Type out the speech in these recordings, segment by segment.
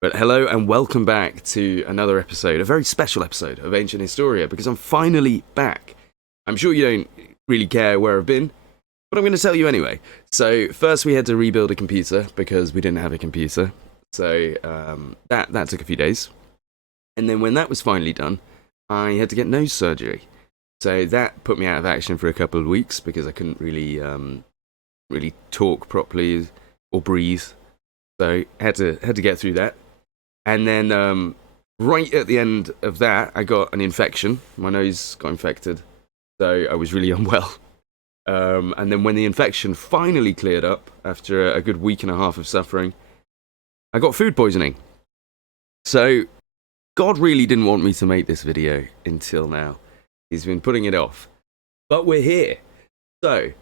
But hello and welcome back to another episode, a very special episode of Ancient Historia, because I'm finally back. I'm sure you don't really care where I've been, but I'm going to tell you anyway. So first we had to rebuild a computer because we didn't have a computer. So that took a few days. And then when that was finally done, I had to get nose surgery. So that put me out of action for a couple of weeks because I couldn't really talk properly or breathe. So had to get through that. And then right at the end of that, I got an infection. My nose got infected, so I was really unwell. And then when the infection finally cleared up, after a good week and a half of suffering, I got food poisoning. So God really didn't want me to make this video until now. He's been putting it off. But we're here. So,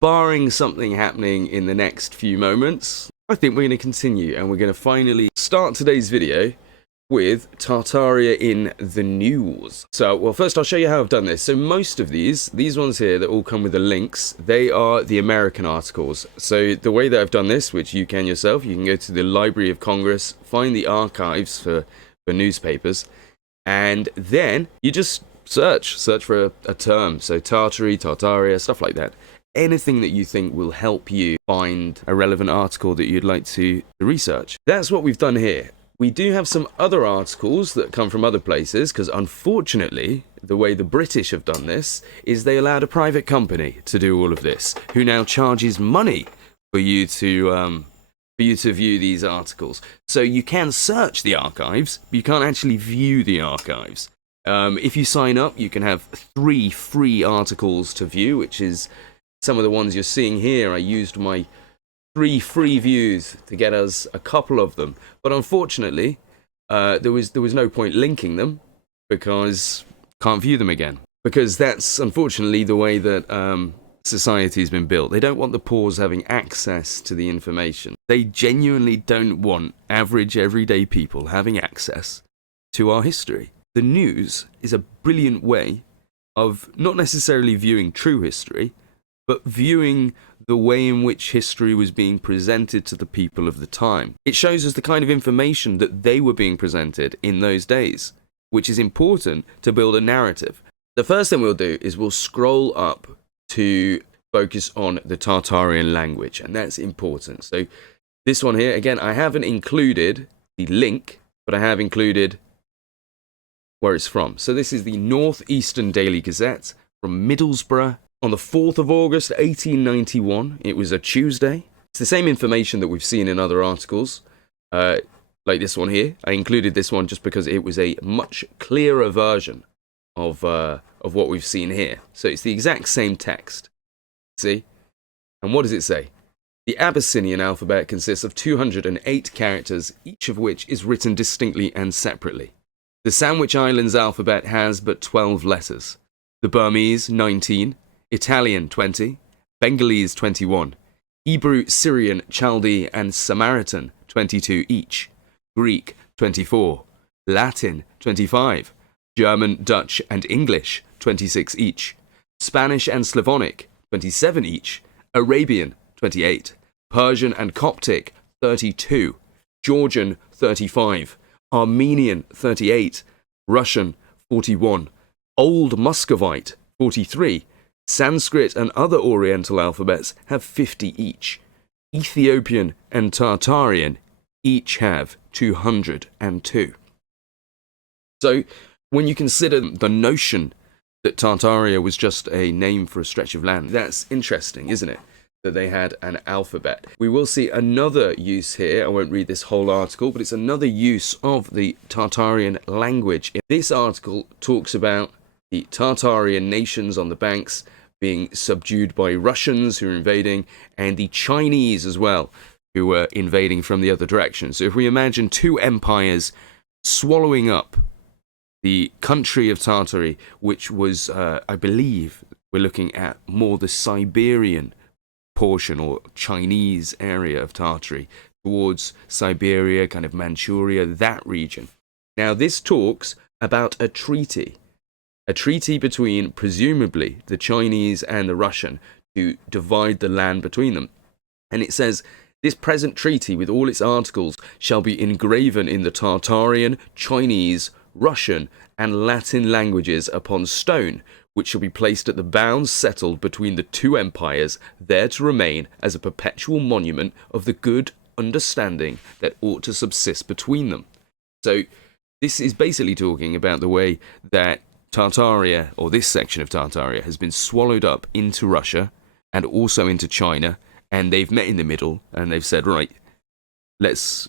barring something happening in the next few moments, I think we're going to continue, and we're going to finally start today's video with Tartaria in the news. So, well, first I'll show you how I've done this. So most of these ones here that all come with the links, they are the American articles. So the way that I've done this, which you can yourself, you can go to the Library of Congress, find the archives for newspapers, and then you just search for a term. So Tartary, Tartaria, stuff like that. Anything that you think will help you find a relevant article that you'd like to research. That's what we've done here. We do have some other articles that come from other places, because unfortunately, the way the British have done this is they allowed a private company to do all of this, who now charges money for you to view these articles. So you can search the archives, but you can't actually view the archives. If you sign up, you can have 3 free articles to view, which is some of the ones you're seeing here. I used my 3 free views to get us a couple of them, but unfortunately there was no point linking them because can't view them again, because that's unfortunately the way that society's been built. They don't want the poor having access to the information. They genuinely don't want average everyday people having access to our history. The news is a brilliant way of not necessarily viewing true history, but viewing the way in which history was being presented to the people of the time. It shows us the kind of information that they were being presented in those days, which is important to build a narrative. The first thing we'll do is we'll scroll up to focus on the Tartarian language, and that's important. So this one here, again, I haven't included the link, but I have included where it's from. So this is the Northeastern Daily Gazette from Middlesbrough, on the 4th of August, 1891, it was a Tuesday. It's the same information that we've seen in other articles, like this one here. I included this one just because it was a much clearer version of what we've seen here. So it's the exact same text. See? And what does it say? The Abyssinian alphabet consists of 208 characters, each of which is written distinctly and separately. The Sandwich Islands alphabet has but 12 letters. The Burmese, 19. Italian 20, Bengalese 21, Hebrew, Syrian, Chaldee, and Samaritan 22 each, Greek 24, Latin 25, German, Dutch, and English 26 each, Spanish and Slavonic 27 each, Arabian 28, Persian and Coptic 32, Georgian 35, Armenian 38, Russian 41, Old Muscovite 43, Sanskrit and other Oriental alphabets have 50 each. Ethiopian and Tartarian each have 202. So, when you consider the notion that Tartaria was just a name for a stretch of land, that's interesting, isn't it? That they had an alphabet. We will see another use here. I won't read this whole article, but it's another use of the Tartarian language. This article talks about the Tartarian nations on the banks being subdued by Russians who are invading, and the Chinese as well, who were invading from the other direction. So if we imagine 2 empires swallowing up the country of Tartary, which was, I believe, we're looking at more the Siberian portion or Chinese area of Tartary, towards Siberia, kind of Manchuria, that region. Now this talks about a treaty between, presumably, the Chinese and the Russian to divide the land between them. And it says, This present treaty, with all its articles, shall be engraven in the Tartarian, Chinese, Russian, and Latin languages upon stone, which shall be placed at the bounds settled between the two empires, there to remain as a perpetual monument of the good understanding that ought to subsist between them. So this is basically talking about the way that Tartaria, or this section of Tartaria, has been swallowed up into Russia and also into China, and they've met in the middle, and they've said, right, let's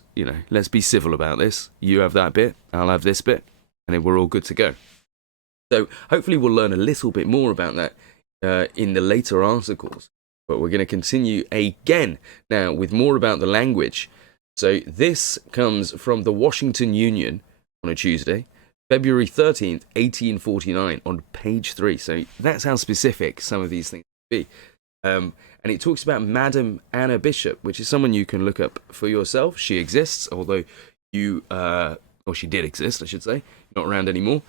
be civil about this. You have that bit, I'll have this bit, and then we're all good to go. So hopefully we'll learn a little bit more about that in the later articles. But we're going to continue again now with more about the language. So this comes from the Washington Union on a Tuesday, February 13th, 1849, on page 3. So that's how specific some of these things can be. And it talks about Madam Anna Bishop, which is someone you can look up for yourself. She exists, although she did exist, I should say, not around anymore.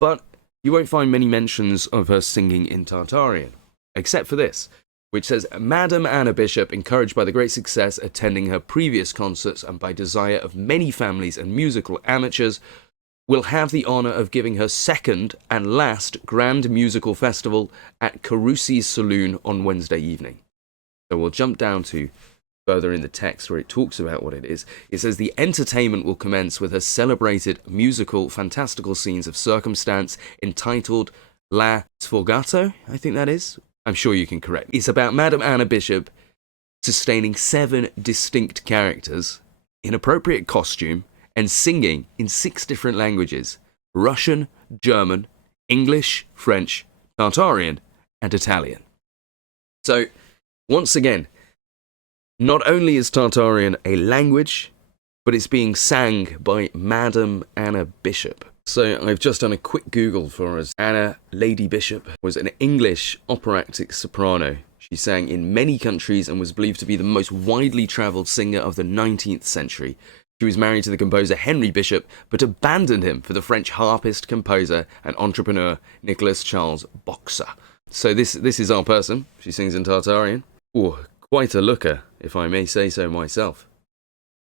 But you won't find many mentions of her singing in Tartarian, except for this, which says, Madam Anna Bishop, encouraged by the great success attending her previous concerts and by desire of many families and musical amateurs, will have the honour of giving her second and last grand musical festival at Carusi's Saloon on Wednesday evening. So we'll jump down to further in the text where it talks about what it is. It says the entertainment will commence with her celebrated musical fantastical scenes of circumstance entitled La Sfogato, I think that is. I'm sure you can correct me. It's about Madam Anna Bishop sustaining 7 distinct characters in appropriate costume and singing in 6 different languages: Russian, German, English, French, Tartarian, and Italian. So, once again, not only is Tartarian a language, but it's being sang by Madam Anna Bishop. So I've just done a quick Google for us. Anna Lady Bishop was an English operatic soprano. She sang in many countries and was believed to be the most widely travelled singer of the 19th century. She was married to the composer Henry Bishop, but abandoned him for the French harpist, composer, and entrepreneur Nicholas Charles Boxer. So this is our person. She sings in Tartarian. Oh, quite a looker, if I may say so myself.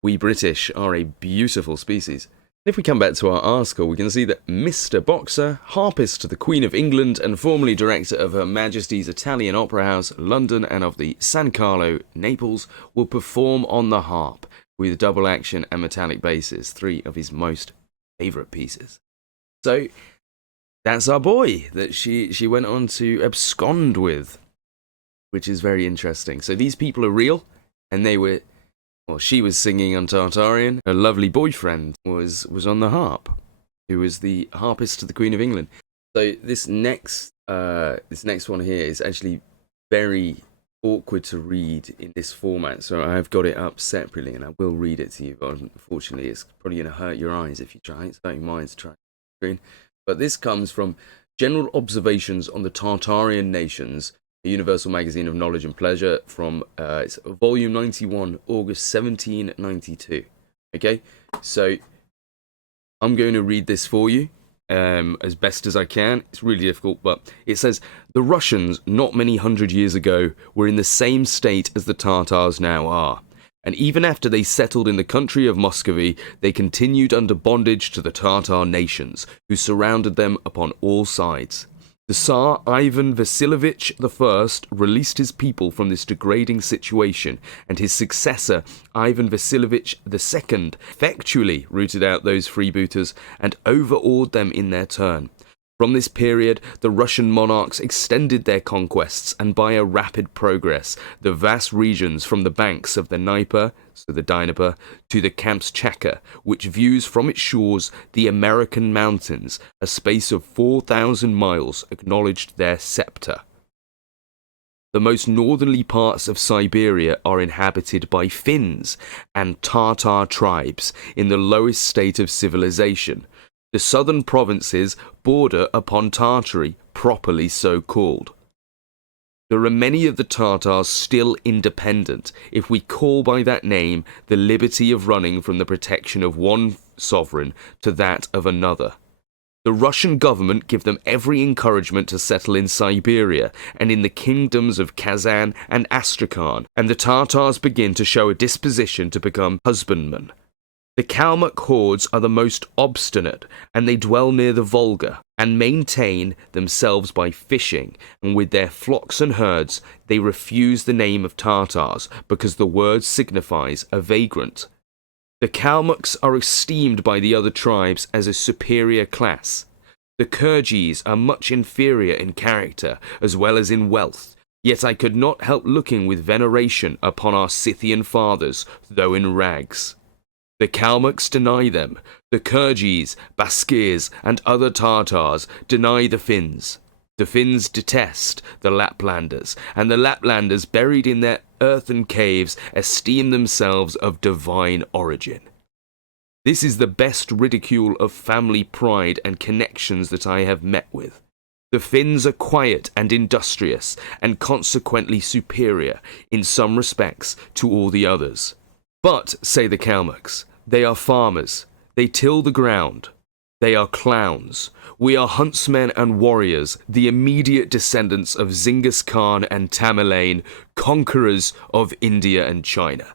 We British are a beautiful species. If we come back to our article, we can see that Mr. Boxer, harpist to the Queen of England and formerly director of Her Majesty's Italian Opera House, London, and of the San Carlo, Naples, will perform on the harp with double action and metallic basses, 3 of his most favourite pieces. So that's our boy that she went on to abscond with, which is very interesting. So these people are real, and she was singing on Tartarian. Her lovely boyfriend was on the harp, who was the harpist to the Queen of England. So this next one here is actually very awkward to read in this format, so I've got it up separately and I will read it to you, but unfortunately it's probably going to hurt your eyes if you try. It's hurting mine to try screen. But this comes from General Observations on the Tartarian Nations, a Universal Magazine of Knowledge and Pleasure, from it's volume 91, August 1792. Okay, so I'm going to read this for you as best as I can. It's really difficult, but it says, the Russians, not many hundred years ago, were in the same state as the Tartars now are. And even after they settled in the country of Muscovy, they continued under bondage to the Tartar nations, who surrounded them upon all sides. The Tsar Ivan Vasilievich I released his people from this degrading situation, and his successor, Ivan Vasilievich II, effectually rooted out those freebooters and overawed them in their turn. From this period, the Russian monarchs extended their conquests, and by a rapid progress, the vast regions from the banks of the Dnieper, so the Dnieper, to the Kamchatka, which views from its shores the American mountains, a space of 4,000 miles, acknowledged their sceptre. The most northerly parts of Siberia are inhabited by Finns and Tartar tribes in the lowest state of civilization. The southern provinces border upon Tartary, properly so called. There are many of the Tartars still independent, if we call by that name the liberty of running from the protection of one sovereign to that of another. The Russian government give them every encouragement to settle in Siberia and in the kingdoms of Kazan and Astrakhan, and the Tartars begin to show a disposition to become husbandmen. The Kalmuk hordes are the most obstinate, and they dwell near the Volga, and maintain themselves by fishing, and with their flocks and herds they refuse the name of Tartars, because the word signifies a vagrant. The Kalmuks are esteemed by the other tribes as a superior class. The Kyrgyz are much inferior in character, as well as in wealth, yet I could not help looking with veneration upon our Scythian fathers, though in rags. The Kalmuks deny them. The Kyrgyz, Baskirs, and other Tartars deny the Finns. The Finns detest the Laplanders, and the Laplanders, buried in their earthen caves, esteem themselves of divine origin. This is the best ridicule of family pride and connections that I have met with. The Finns are quiet and industrious, and consequently superior, in some respects, to all the others. But, say the Kalmuks, they are farmers. They till the ground. They are clowns. We are huntsmen and warriors, the immediate descendants of Zingis Khan and Tamerlane, conquerors of India and China.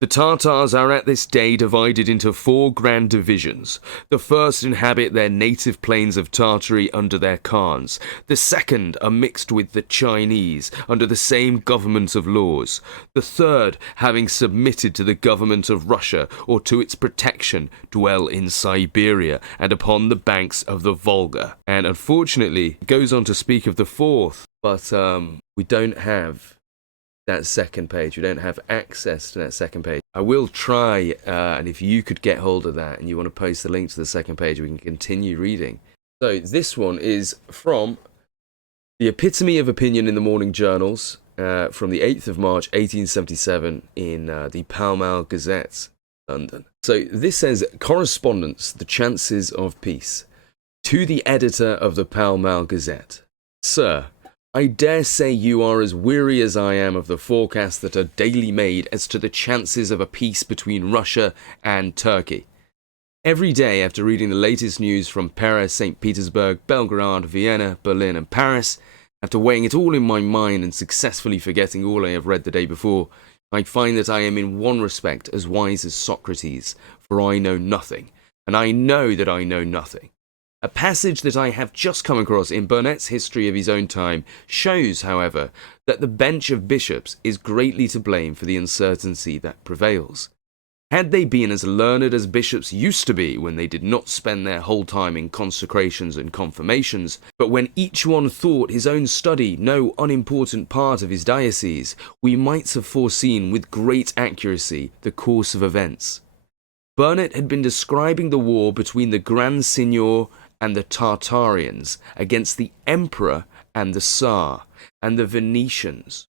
The Tartars are at this day divided into 4 grand divisions. The first inhabit their native plains of Tartary under their Khans. The second are mixed with the Chinese under the same government of laws. The third, having submitted to the government of Russia or to its protection, dwell in Siberia and upon the banks of the Volga. And unfortunately, it goes on to speak of the fourth, but we don't have that second page. We don't have access to that second page. I will try, and if you could get hold of that and you want to post the link to the second page, we can continue reading. So this one is from the Epitome of Opinion in the Morning Journals, from the 8th of March 1877 in the Pall Mall Gazette, London. So this says, Correspondence, the Chances of Peace. To the editor of the Pall Mall Gazette. Sir, I dare say you are as weary as I am of the forecasts that are daily made as to the chances of a peace between Russia and Turkey. Every day after reading the latest news from Paris, St. Petersburg, Belgrade, Vienna, Berlin and Paris, after weighing it all in my mind and successfully forgetting all I have read the day before, I find that I am in one respect as wise as Socrates, for I know nothing, and I know that I know nothing. A passage that I have just come across in Burnet's History of his own time shows, however, that the bench of bishops is greatly to blame for the uncertainty that prevails. Had they been as learned as bishops used to be when they did not spend their whole time in consecrations and confirmations, but when each one thought his own study no unimportant part of his diocese, we might have foreseen with great accuracy the course of events. Burnet had been describing the war between the Grand Signior and the Tartarians against the Emperor and the Tsar and the Venetians.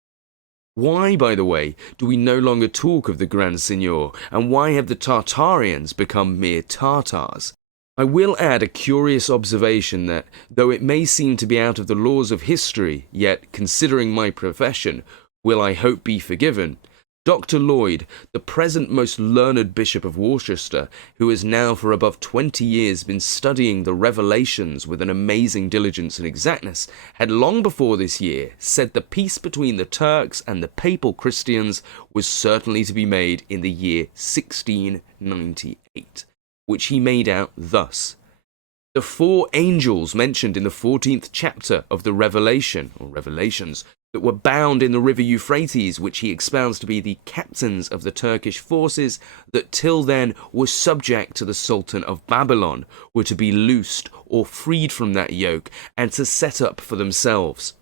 Why, by the way, do we no longer talk of the Grand Signior, and why have the Tartarians become mere Tartars? I will add a curious observation that, though it may seem to be out of the laws of history, yet, considering my profession, will I hope be forgiven, Dr. Lloyd, the present most learned Bishop of Worcester, who has now for above 20 years been studying the Revelations with an amazing diligence and exactness, had long before this year said the peace between the Turks and the Papal Christians was certainly to be made in the year 1698, which he made out thus. The 4 angels mentioned in the 14th chapter of the Revelation, or Revelations, that were bound in the river Euphrates, which he expounds to be the captains of the Turkish forces that till then were subject to the Sultan of Babylon, were to be loosed or freed from that yoke and to set up for themselves.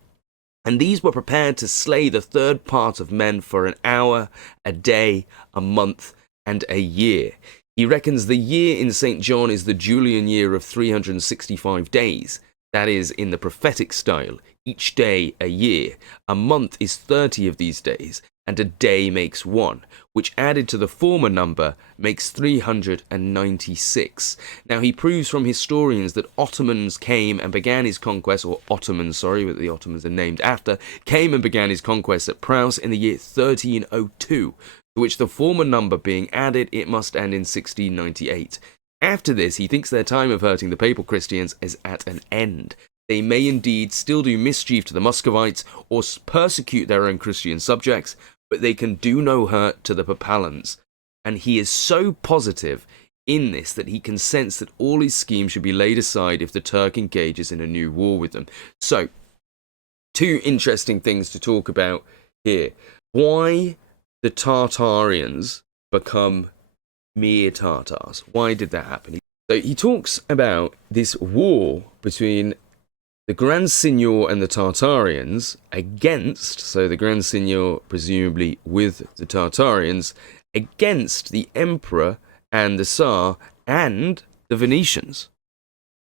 And these were prepared to slay the third part of men for an hour, a day, a month, and a year. He reckons the year in St. John is the Julian year of 365 days. That is, in the prophetic style, each day a year. A month is 30 of these days, and a day makes 1, which added to the former number makes 396. Now he proves from historians that Ottomans came and began his conquest, or Ottomans, sorry, but the Ottomans are named after, came and began his conquest at Praus in the year 1302, to which the former number being added, it must end in 1698. After this, he thinks their time of hurting the papal Christians is at an end. They may indeed still do mischief to the Muscovites or persecute their own Christian subjects, but they can do no hurt to the Papallans. And he is so positive in this that he can sense that all his schemes should be laid aside if the Turk engages in a new war with them. So, two interesting things to talk about here. Why the Tartarians become mere Tartars. Why did that happen? So he talks about this war between the Grand Signior and the Tartarians against, so the Grand Signior presumably with the Tartarians, against the Emperor and the Tsar and the Venetians.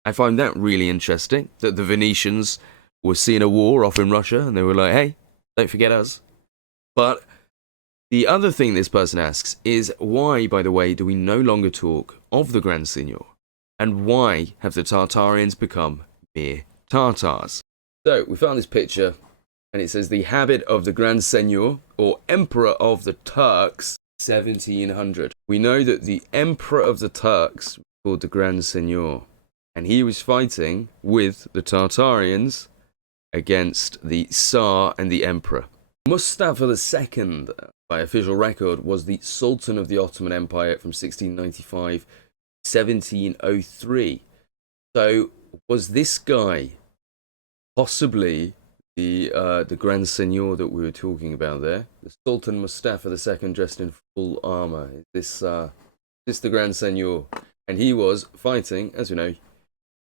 I find that really interesting, that the Venetians were seeing a war off in Russia and they were like, hey, don't forget us. But the other thing this person asks is, why, by the way, do we no longer talk of the Grand Signior? And why have the Tartarians become mere Tartars? So, we found this picture, and it says, the habit of the Grand Signior, or Emperor of the Turks, 1700. We know that the Emperor of the Turks was called the Grand Signior, and he was fighting with the Tartarians against the Tsar and the Emperor. Mustafa II, by official record, was the Sultan of the Ottoman Empire from 1695 to 1703. So, was this guy possibly the Grand Signior that we were talking about there? The Sultan Mustafa II dressed in full armour. Is this the Grand Signior? And he was fighting, as we know,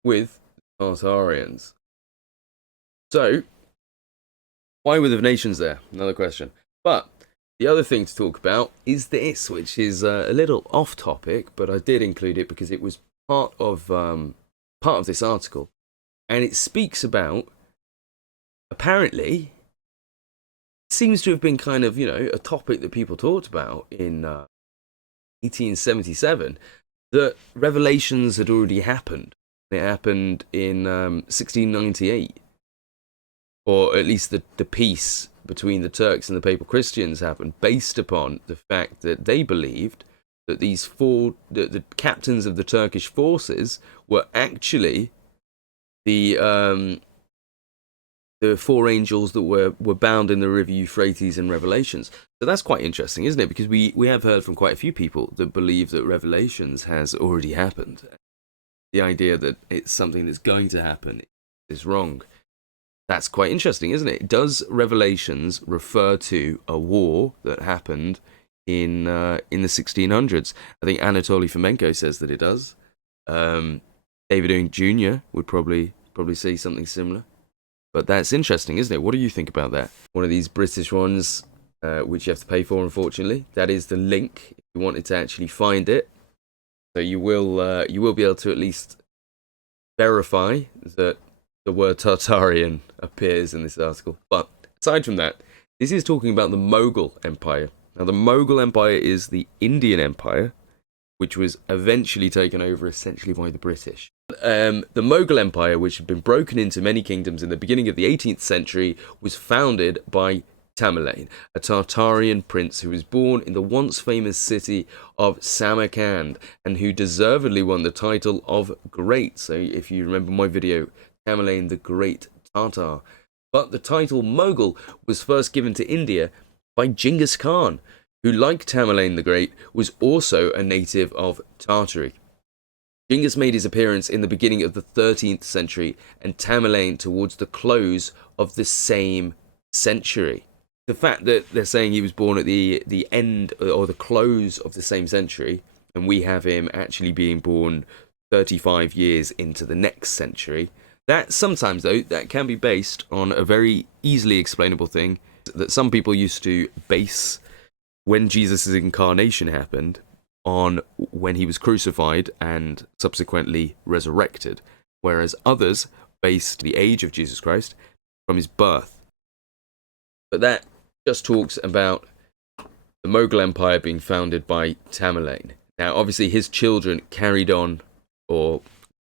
with the Tartarians. So, why were the Venetians there? Another question. But the other thing to talk about is this, which is a little off topic, but I did include it because it was part of this article, and it speaks about, apparently, it seems to have been kind of, a topic that people talked about in 1877, that revelations had already happened. It happened in 1698. Or at least the peace between the Turks and the Papal Christians happened based upon the fact that they believed that the captains of the Turkish forces were actually the four angels that were bound in the river Euphrates in Revelations. So that's quite interesting, isn't it? Because we have heard from quite a few people that believe that Revelations has already happened. The idea that it's something that's going to happen is wrong. That's quite interesting, isn't it? Does Revelations refer to a war that happened in the 1600s? I think Anatoly Fomenko says that it does. David Owen Jr. would probably say something similar. But that's interesting, isn't it? What do you think about that? One of these British ones, which you have to pay for, unfortunately. That is the link if you wanted to actually find it. So you will be able to at least verify that the word Tartarian appears in this article. But aside from that, this is talking about the Mughal Empire. Now, the Mughal Empire is the Indian Empire, which was eventually taken over essentially by the British. The Mughal Empire, which had been broken into many kingdoms in the beginning of the 18th century, was founded by Tamerlane, a Tartarian prince who was born in the once famous city of Samarkand and who deservedly won the title of Great. So if you remember my video, Tamerlane the Great Tartar. But the title Mughal was first given to India by Genghis Khan, who, like Tamerlane the Great, was also a native of Tartary. Genghis made his appearance in the beginning of the 13th century and Tamerlane towards the close of the same century. The fact that they're saying he was born at the end or the close of the same century, and we have him actually being born 35 years into the next century, that sometimes, though, that can be based on a very easily explainable thing that some people used to base when Jesus' incarnation happened on when he was crucified and subsequently resurrected, whereas others based the age of Jesus Christ from his birth. But that just talks about the Mughal Empire being founded by Tamerlane. Now, obviously, his children carried on, or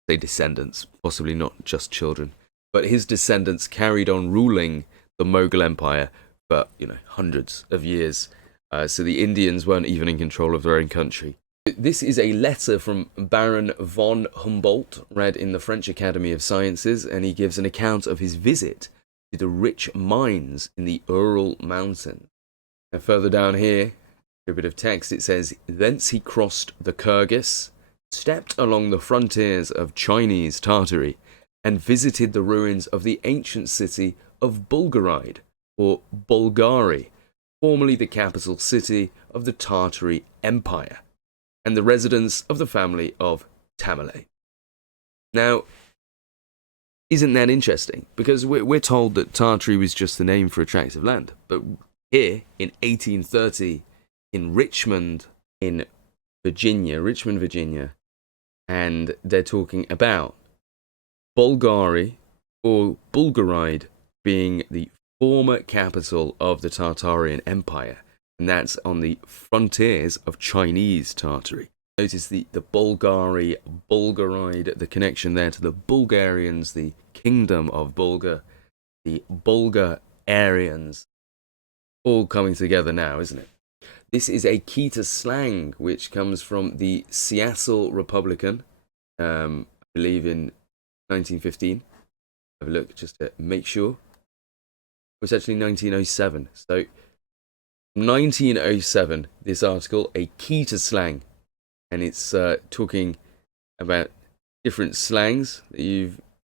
say descendants, possibly not just children, but his descendants carried on ruling the Mughal Empire for, hundreds of years. So the Indians weren't even in control of their own country. this is a letter from Baron von Humboldt, read in the French Academy of Sciences, and he gives an account of his visit to the rich mines in the Ural Mountains. And further down here, a bit of text, it says, "Thence he crossed the Kyrgyz, stepped along the frontiers of Chinese Tartary, and visited the ruins of the ancient city of Bulgaride, or Bulgari, formerly the capital city of the Tartary Empire, and the residence of the family of Tamerlane." Now, isn't that interesting? Because we're told that Tartary was just the name for a tract of land. But here, in 1830, in Richmond, Virginia, and they're talking about Bulgari, or Bulgaride, being the former capital of the Tartarian Empire. And that's on the frontiers of Chinese Tartary. Notice the Bulgari, Bulgaride, the connection there to the Bulgarians, the kingdom of Bulgar, the Bulgarians, all coming together now, isn't it? This is a key to slang, which comes from the Seattle Republican, I believe in 1915. Have a look just to make sure. It was actually 1907. So 1907, this article, a key to slang, and it's talking about different slangs that you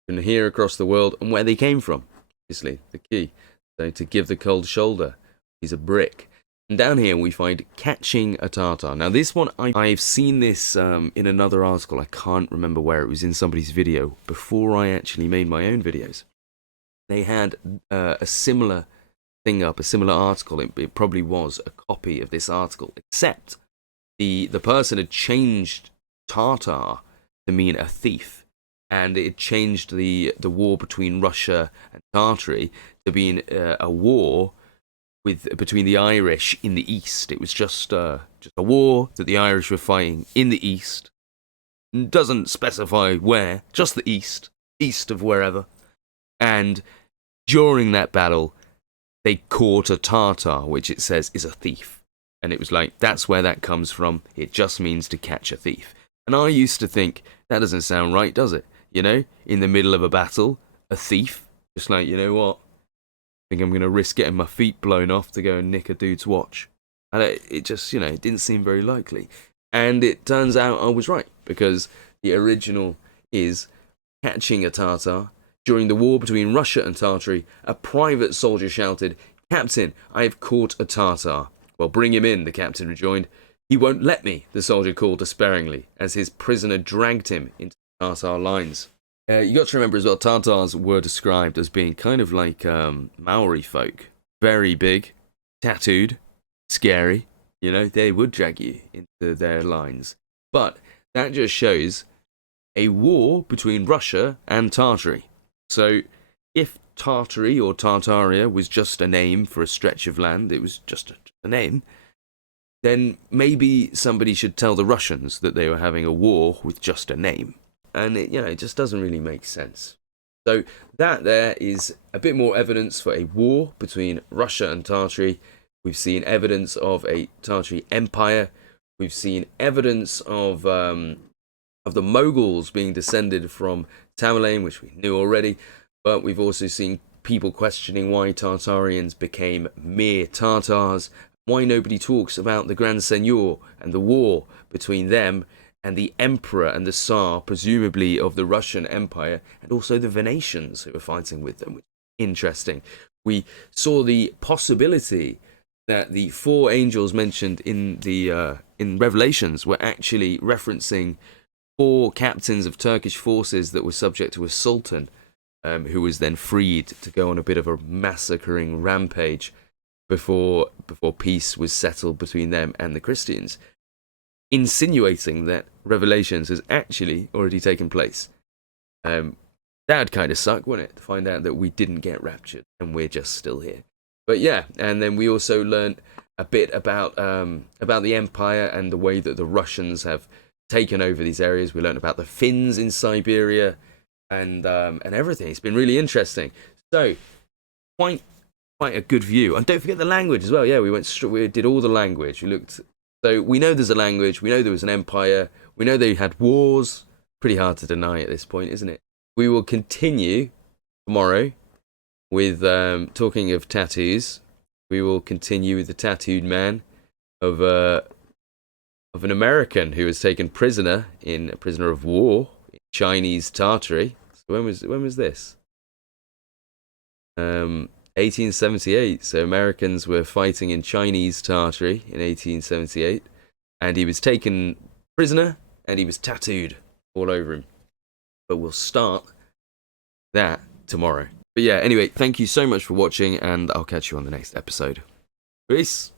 can hear across the world and where they came from. Obviously, the key. So to give the cold shoulder is a brick. And down here we find catching a tartar. Now this one, I've seen this in another article. I can't remember where. It was in somebody's video before I actually made my own videos. They had a similar thing up, a similar article. It probably was a copy of this article, except the person had changed tartar to mean a thief, and it changed the war between Russia and Tartary to being a war between the Irish in the east. It was just a war that the Irish were fighting in the east. It doesn't specify where, just the east of wherever. And during that battle, they caught a Tartar, which it says is a thief. And it was like, that's where that comes from. It just means to catch a thief. And I used to think, that doesn't sound right, does it? You know, in the middle of a battle, a thief, just like, you know what? I think I'm going to risk getting my feet blown off to go and nick a dude's watch. And it just, you know, it didn't seem very likely. And it turns out I was right, because the original is catching a Tartar. During the war between Russia and Tartary, a private soldier shouted, "Captain, I have caught a Tartar." "Well, bring him in," the captain rejoined. "He won't let me," the soldier called despairingly, as his prisoner dragged him into the Tartar lines. You got to remember as well, Tartars were described as being kind of like Maori folk. Very big, tattooed, scary. You know, they would drag you into their lines. But that just shows a war between Russia and Tartary. So if Tartary or Tartaria was just a name for a stretch of land, it was just a name, then maybe somebody should tell the Russians that they were having a war with just a name. And it just doesn't really make sense. So that there is a bit more evidence for a war between Russia and Tartary. We've seen evidence of a Tartary empire. We've seen evidence of the Mughals being descended from Tamerlane, which we knew already. But we've also seen people questioning why Tartarians became mere Tartars, why nobody talks about the Grand Seigneur and the war between them and the Emperor and the Tsar, presumably of the Russian Empire, and also the Venetians who were fighting with them, which is interesting. We saw the possibility that the four angels mentioned in Revelations were actually referencing four captains of Turkish forces that were subject to a sultan, who was then freed to go on a bit of a massacring rampage before peace was settled between them and the Christians, insinuating that Revelations has actually already taken place. That would kind of suck, wouldn't it, to find out that we didn't get raptured and we're just still here. But yeah, and then we also learned a bit about the empire and the way that the Russians have taken over these areas. We learned about the Finns in Siberia and everything. It's been really interesting. So quite a good view. And don't forget the language as well. Yeah, we did all the language. We looked So we know there's a language, we know there was an empire, we know they had wars. Pretty hard to deny at this point, isn't it? We will continue tomorrow with talking of tattoos. We will continue with the tattooed man of an American who was taken prisoner in a prisoner of war in Chinese Tartary. So when was this? 1878. So Americans were fighting in Chinese Tartary in 1878, and he was taken prisoner and he was tattooed all over him. But we'll start that tomorrow. But yeah, anyway, thank you so much for watching, and I'll catch you on the next episode. Peace.